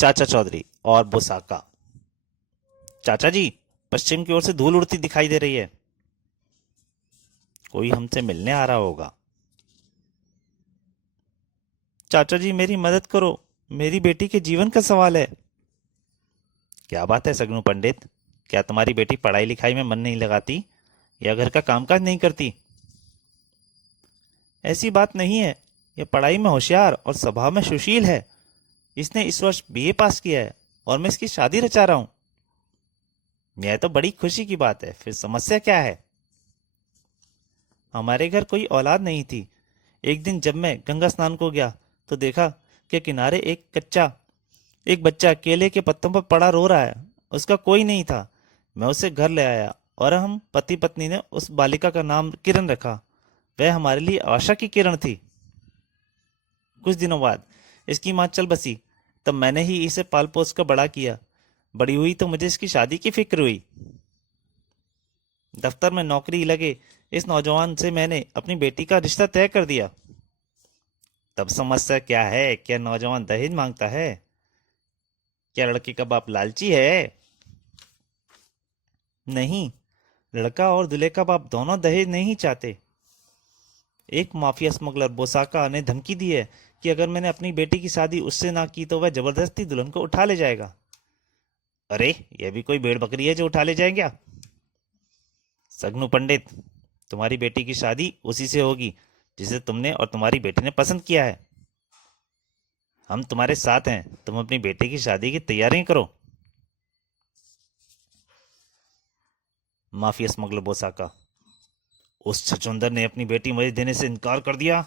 चाचा चौधरी और बुसाका। चाचा जी, पश्चिम की ओर से धूल उड़ती दिखाई दे रही है। कोई हमसे मिलने आ रहा होगा। चाचा जी, मेरी मदद करो। मेरी बेटी के जीवन का सवाल है। क्या बात है सगनू पंडित? क्या तुम्हारी बेटी पढ़ाई लिखाई में मन नहीं लगाती या घर का कामकाज नहीं करती? ऐसी बात नहीं है। यह पढ़ाई में होशियार और स्वभाव में सुशील है। इसने इस वर्ष बीए पास किया है और मैं इसकी शादी रचा रहा हूँ। यह तो बड़ी खुशी की बात है। फिर समस्या क्या है? हमारे घर कोई औलाद नहीं थी। एक दिन जब मैं गंगा स्नान को गया तो देखा कि किनारे एक बच्चा केले के पत्तों पर पड़ा रो रहा है। उसका कोई नहीं था। मैं उसे घर ले आया और हम पति पत्नी ने उस बालिका का नाम किरण रखा। वह हमारे लिए आशा की किरण थी। कुछ दिनों बाद इसकी माँ चल बसी। तब मैंने ही इसे पाल पोस कर बड़ा किया। बड़ी हुई तो मुझे इसकी शादी की फिक्र हुई। दफ्तर में नौकरी लगे इस नौजवान से मैंने अपनी बेटी का रिश्ता तय कर दिया। तब समस्या क्या है? क्या नौजवान दहेज मांगता है? क्या लड़की का बाप लालची है? नहीं, लड़का और दूल्हे का बाप दोनों दहेज नहीं चाहते। एक माफिया स्मगलर बोसाका ने धमकी दी है कि अगर मैंने अपनी बेटी की शादी उससे ना की तो वह जबरदस्ती दुल्हन को उठा ले जाएगा। अरे, यह भी कोई भेड़ बकरी है जो उठा ले जाए क्या? सगनू पंडित, तुम्हारी बेटी की शादी उसी से होगी जिसे तुमने और तुम्हारी बेटी ने पसंद किया है। हम तुम्हारे साथ हैं। तुम अपनी बेटी की शादी की तैयारी करो। माफिया स्मगलर बोसाका। उस छछूंदर ने अपनी बेटी मुझे देने से इनकार कर दिया।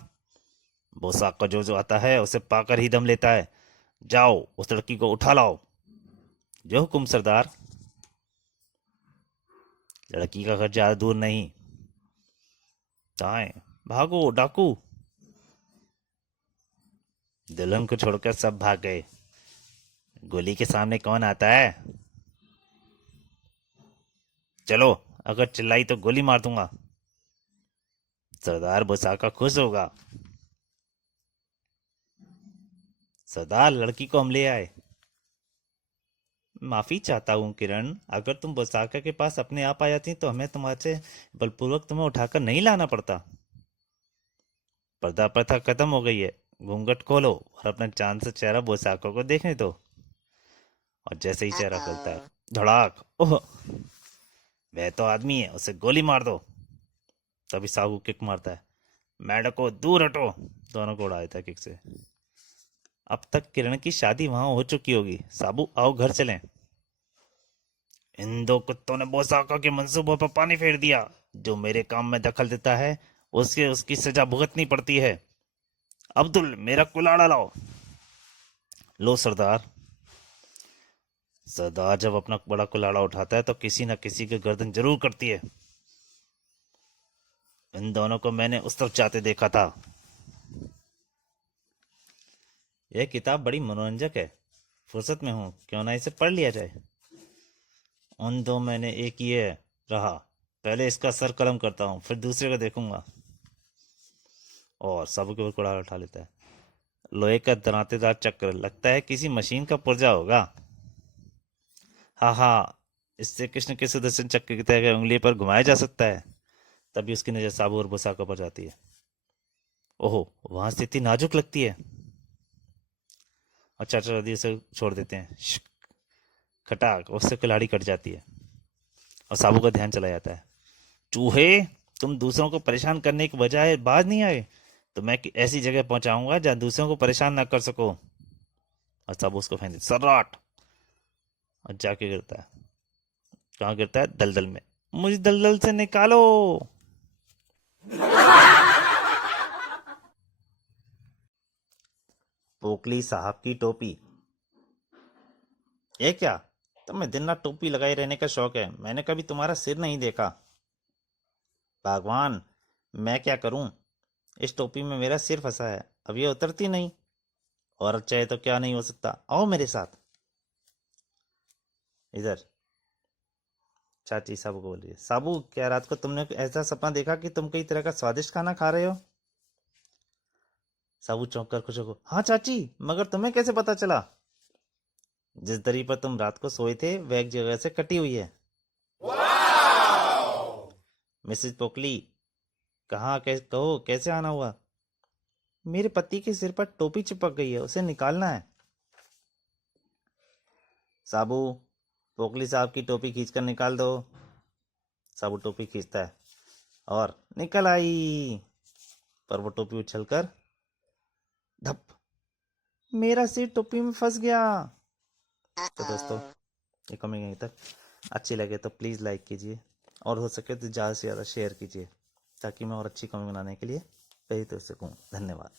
बोसाका जो जो आता है उसे पाकर ही दम लेता है। जाओ, उस लड़की को उठा लाओ। जो हुकुम सरदार। लड़की का घर ज्यादा दूर नहीं। दाएं भागो डाकू। दुल्हन को छोड़कर सब भाग गए। गोली के सामने कौन आता है? चलो, अगर चिल्लाई तो गोली मार दूंगा। सरदार बुसाका खुश होगा। सरदार, लड़की को हम ले आए। माफी चाहता हूँ किरण। अगर तुम बुसाका के पास अपने आप आ जाती तो हमें तुम्हारे बलपूर्वक तुम्हें उठाकर नहीं लाना पड़ता। पर्दा प्रथा खत्म हो गई है। घूंघट खोलो और अपना चांद से चेहरा बुसाका को देखने दो। और जैसे ही चेहरा खुलता है, धड़ाक, ओह, वह तो आदमी है, उसे गोली मार दो। तभी साहू किक मारता है। मैडम को दूर हटो। दोनों को उड़ा देता है किक से। अब तक किरण की शादी वहां हो चुकी होगी। साबू, आओ घर चलें। इन दो कुत्तों ने बोसाका के मंसूबों पर पानी फेर दिया। जो मेरे काम में दखल देता है उसके उसकी सजा भुगतनी पड़ती है। अब्दुल, मेरा कुलाड़ा लाओ। लो सरदार। सरदार जब अपना बड़ा कुलाड़ा उठाता है तो किसी न किसी की गर्दन जरूर करती है। इन दोनों को मैंने उस तरफ जाते देखा था। यह किताब बड़ी मनोरंजक है। फुर्सत में हूँ, क्यों ना इसे पढ़ लिया जाए। उन दो मैंने एक ही है रहा। पहले इसका सर कलम करता हूँ, फिर दूसरे को देखूंगा। और सब के ऊपर कुड़ाल उठा लेता है। लोहे का दरांतेदार चक्र, लगता है किसी मशीन का पुर्जा होगा। हाँ हाँ, इससे कृष्ण के सुदर्शन चक्र की तरह उंगली पर घुमाया जा सकता है। तभी उसकी नजर साबू और बुसाका पर जाती है। ओहो, वहां स्थिति नाजुक लगती है। और चाचा दादी उसे छोड़ देते हैं। खटाक, उससे कुल्हाड़ी कट जाती है और साबू का ध्यान चला जाता है। चूहे, तुम दूसरों को परेशान करने की बजाय बाज नहीं आए तो मैं ऐसी जगह पहुंचाऊंगा जहां दूसरों को परेशान ना कर सको। और साबू उसको फेंक देता, सर्राट। और जाके गिरता है। कहाँ गिरता है? दलदल में। मुझे दलदल से निकालो। पोकली साहब की टोपी। ये क्या? तुम्हें दिन रात टोपी लगाए रहने का शौक है। मैंने कभी तुम्हारा सिर नहीं देखा। भगवान, मैं क्या करूं? इस टोपी में मेरा सिर फंसा है। अब ये उतरती नहीं। और चाहे तो क्या नहीं हो सकता। आओ मेरे साथ। इधर। चाची साबू को बोल रही है। साबू, क्या रात को तुमने ऐसा सपना देखा कि तुम कई तरह का स्वादिष्ट खाना खा रहे हो? साबू चौंक कर खुश हो, हाँ चाची, मगर तुम्हें कैसे पता चला? जिस दरी पर तुम रात को सोए थे वह एक जगह से कटी हुई है। मिसेस पोकली, कहो कैसे आना हुआ? मेरे पति के सिर पर टोपी चिपक गई है, उसे निकालना है। साबू, पोकली साहब की टोपी खींचकर निकाल दो। साबू टोपी खींचता है और निकल आई, पर वो टोपी उछलकर धप, मेरा सिर टोपी में फंस गया। तो दोस्तों, ये कॉमिक यहीं तक। अच्छी लगे तो प्लीज़ लाइक कीजिए और हो सके तो ज़्यादा से ज़्यादा शेयर कीजिए, ताकि मैं और अच्छी कॉमिक बनाने के लिए प्रेरित हो सकूँ। धन्यवाद।